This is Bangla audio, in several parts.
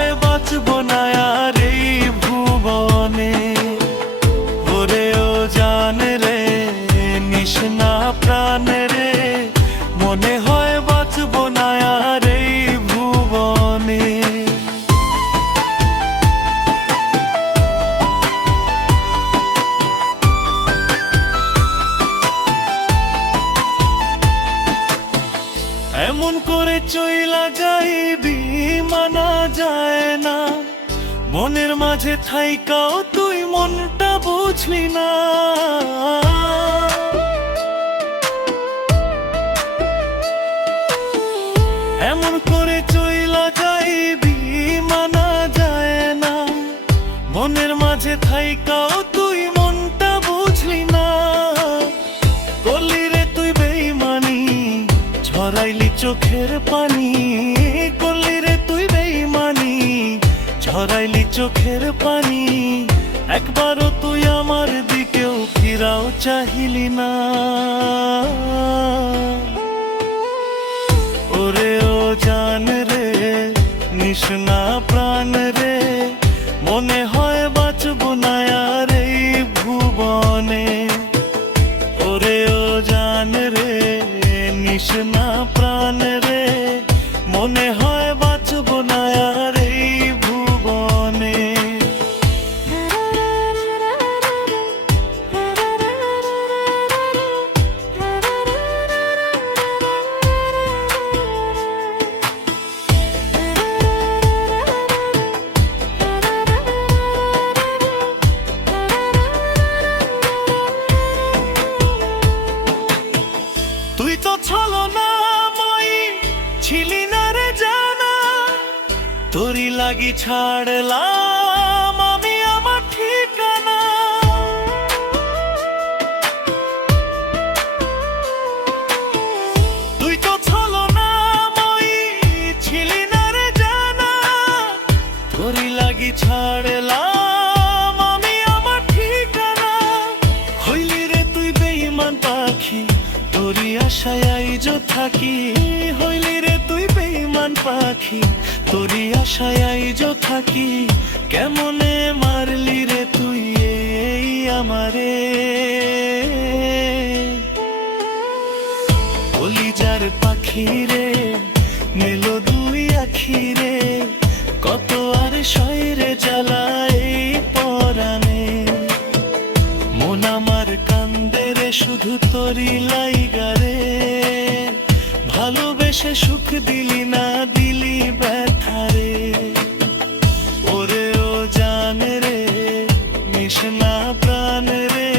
হয় বাঁচবো না আর এই ভুবনে। ওরে ও জান রে নিস না প্রাণ রে, মনে হয় বাঁচবো না আর এই ভুবনে। এমন করে চইলা যাইবি মানা যায় না, মনের মাঝে থাইকাও তুই মনটা বুঝলি না। এমন করে চইলা যাইবি মানা যায় না, মনের মাঝে থাইকাও তুই মনটা বুঝলি না। করলি রে তুই বেইমানি, ঝরাইলি চোখের পানি। করলি রে তুই বেইমানি, ঝরাইলি চোখের পানি। একবারও তুই আমার দিকেও ফিরাও চাহিলি না। ওরে ও জান রে নিস না প্রাণ রে, মনে হয় বাঁচবো না আর এই ভুবনে। ওরে ও জান রে নিস না প্রাণ রে, মনে হয় বাঁচবো না আর এই ভুবনে। তুই তো ছলনাময়ী ছিলি না রে জানা, তোরই লাগি ছাড়লাম আমি আমার ঠিকানা। তুই তো ছলনাময়ী ছিলি না রে জানা, তোরই লাগি ছাড়লাম আমি আমার ঠিকানা। হইলি রে তুই বেঈমান পাখি, তোরই আশায় আইজ থাকি। হইলি রে তুই বেঈমান পাখি, তোরই আশায় আইজ থাকি। কেমনে মারলি রে তুই এই আমারে, কলিজার পাখি রে নিল দুই আখি রে। কত আর শয়রে জ্বালায় পরাণে, মন আমার কান্দে রে শুধু তোরই লাইগারে। ভালোবেসে সুখ দিলি না দিলি ব্যথারে। ওরে ও জান রে নিস না প্রাণ রে,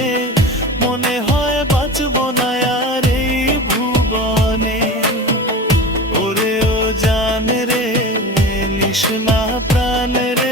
মনে হয় বাঁচবো না আর এই ভুবনে। ওরে ও জান রে নিস না প্রাণ রে,